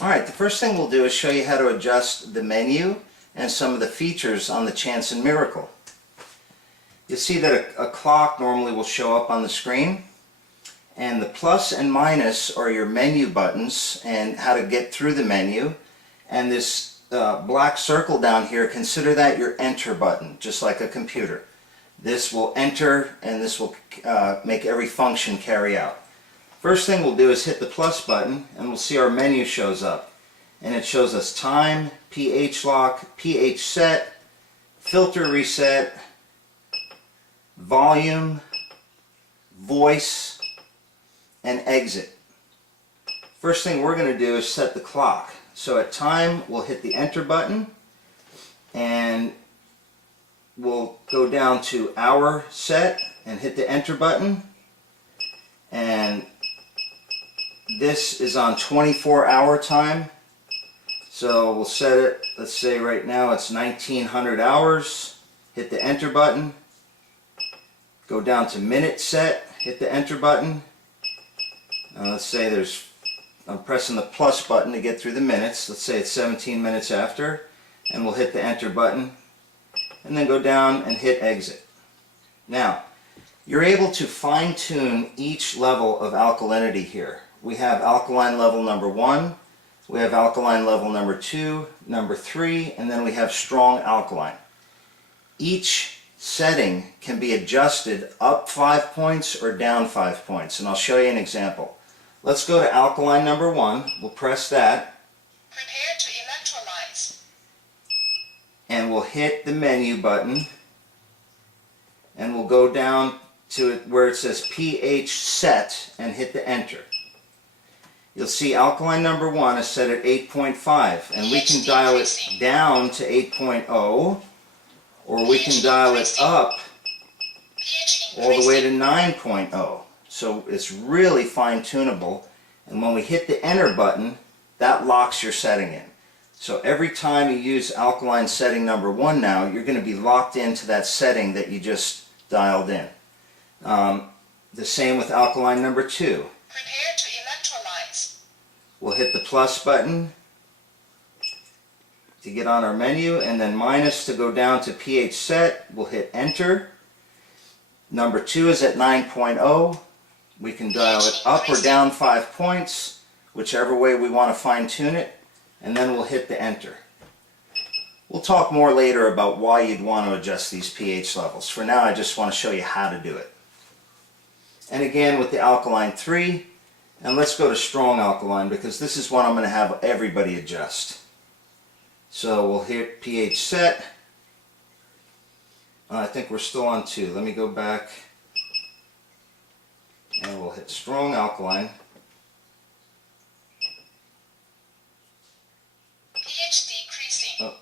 Alright, the first thing we'll do is show you how to adjust the menu and some of the features on the Chanson Miracle. You'll see that a clock normally will show up on the screen, and the plus and minus are your menu buttons and how to get through the menu, and this black circle down here, consider that your enter button, just like a computer. This will enter and this will make every function carry out. First thing we'll do is hit the plus button and we'll see our menu shows up. And it shows us time, pH lock, pH set, filter reset, volume, voice, and exit. First thing we're going to do is set the clock. So at time we'll hit the enter button and we'll go down to hour set and hit the enter button, and this is on 24-hour time. So we'll set it, let's say right now it's 1900 hours, hit the enter button, go down to minute set, hit the enter button. Let's say I'm pressing the plus button to get through the minutes, let's say it's 17 minutes after, and we'll hit the enter button and then go down and hit exit. Now, you're able to fine-tune each level of alkalinity here. We have alkaline level number 1, we have alkaline level number 2, number 3, and then we have strong alkaline. Each setting can be adjusted up 5 points or down 5 points, and I'll show you an example. Let's go to alkaline number 1, we'll press that. Prepare to electrolyze. And we'll hit the menu button, and we'll go down to where it says pH set and hit the enter. You'll see alkaline number 1 is set at 8.5, and we can dial it down to 8.0, or we can dial it up all the way to 9.0. So it's really fine-tunable, and when we hit the enter button, that locks your setting in. So every time you use alkaline setting number 1 now, you're going to be locked into that setting that you just dialed in. The same with alkaline number 2. Prepare to electrolyze. We'll hit the plus button to get on our menu, and then minus to go down to pH set. We'll hit enter. Number 2 is at 9.0. We can dial it up or down 5 points, whichever way we want to fine-tune it, and then we'll hit the enter. We'll talk more later about why you'd want to adjust these pH levels. For now, I just want to show you how to do it. And again with the alkaline 3, and let's go to strong alkaline, because this is one I'm going to have everybody adjust. So we'll hit pH set. I think we're still on 2. Let me go back, and we'll hit strong alkaline. pH decreasing. Oh.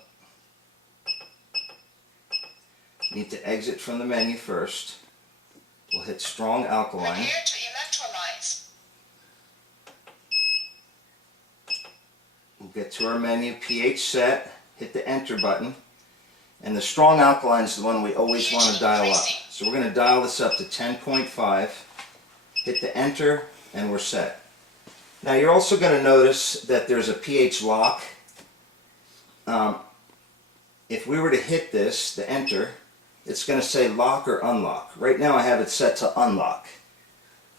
Need to exit from the menu first. We'll hit strong alkaline. Prepare to electrolyze. We'll get to our menu, pH set, hit the enter button, and the strong alkaline is the one we always want to dial up. So we're going to dial this up to 10.5, hit the enter, and we're set. Now you're also going to notice that there's a pH lock. If we were to hit this, the enter, it's going to say lock or unlock. Right now I have it set to unlock.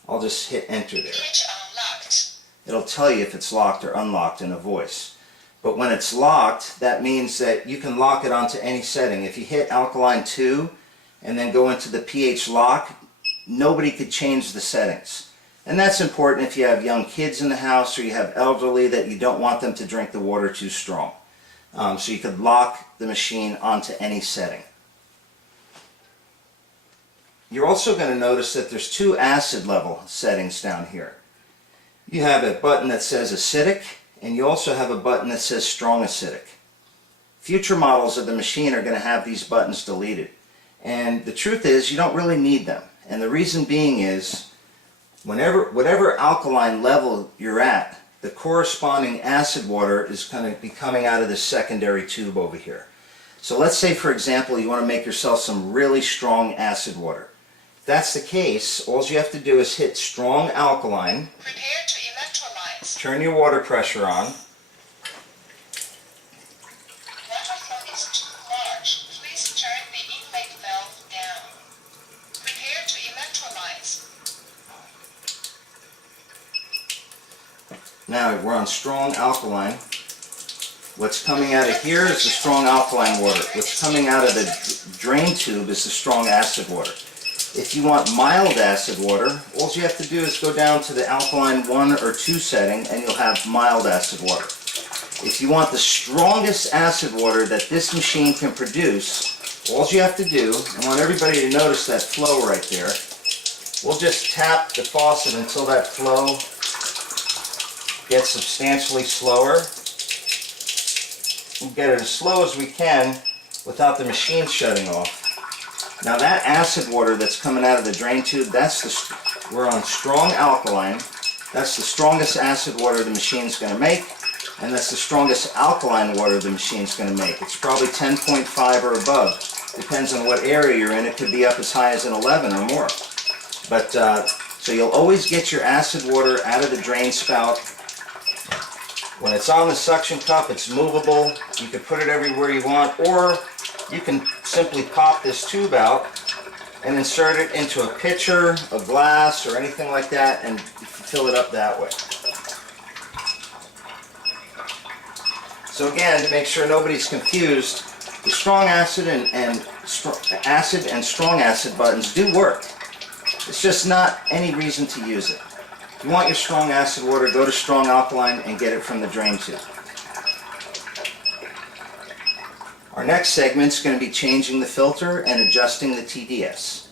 I'll just hit enter there. pH unlocked. It'll tell you if it's locked or unlocked in a voice. But when it's locked, that means that you can lock it onto any setting. If you hit alkaline 2 and then go into the pH lock, nobody could change the settings. And that's important if you have young kids in the house or you have elderly that you don't want them to drink the water too strong. So you could lock the machine onto any setting. You're also going to notice that there's 2 acid level settings down here. You have a button that says acidic, and you also have a button that says strong acidic. Future models of the machine are going to have these buttons deleted. And the truth is, you don't really need them. And the reason being is, whatever alkaline level you're at, the corresponding acid water is going to be coming out of this secondary tube over here. So let's say, for example, you want to make yourself some really strong acid water. If that's the case, all you have to do is hit strong alkaline, Prepare to electrolyze. turn your water pressure on, Now we're on strong alkaline. What's coming out of here is the strong alkaline water. What's coming out of the drain tube is the strong acid water. If you want mild acid water, all you have to do is go down to the alkaline 1 or 2 setting and you'll have mild acid water. If you want the strongest acid water that this machine can produce, all you have to do, I want everybody to notice that flow right there. We'll just tap the faucet until that flow gets substantially slower. We'll get it as slow as we can without the machine shutting off. Now that acid water that's coming out of the drain tube, we're on strong alkaline. That's the strongest acid water the machine's going to make, and that's the strongest alkaline water the machine's going to make. It's probably 10.5 or above. Depends on what area you're in. It could be up as high as an 11 or more. But so you'll always get your acid water out of the drain spout. When it's on the suction cup, it's movable. You can put it everywhere you want, or you can simply pop this tube out and insert it into a pitcher, a glass, or anything like that, and fill it up that way. So again, to make sure nobody's confused, the strong acid and strong acid buttons do work. It's just not any reason to use it. If you want your strong acid water, go to strong alkaline and get it from the drain tube. Our next segment is going to be changing the filter and adjusting the TDS.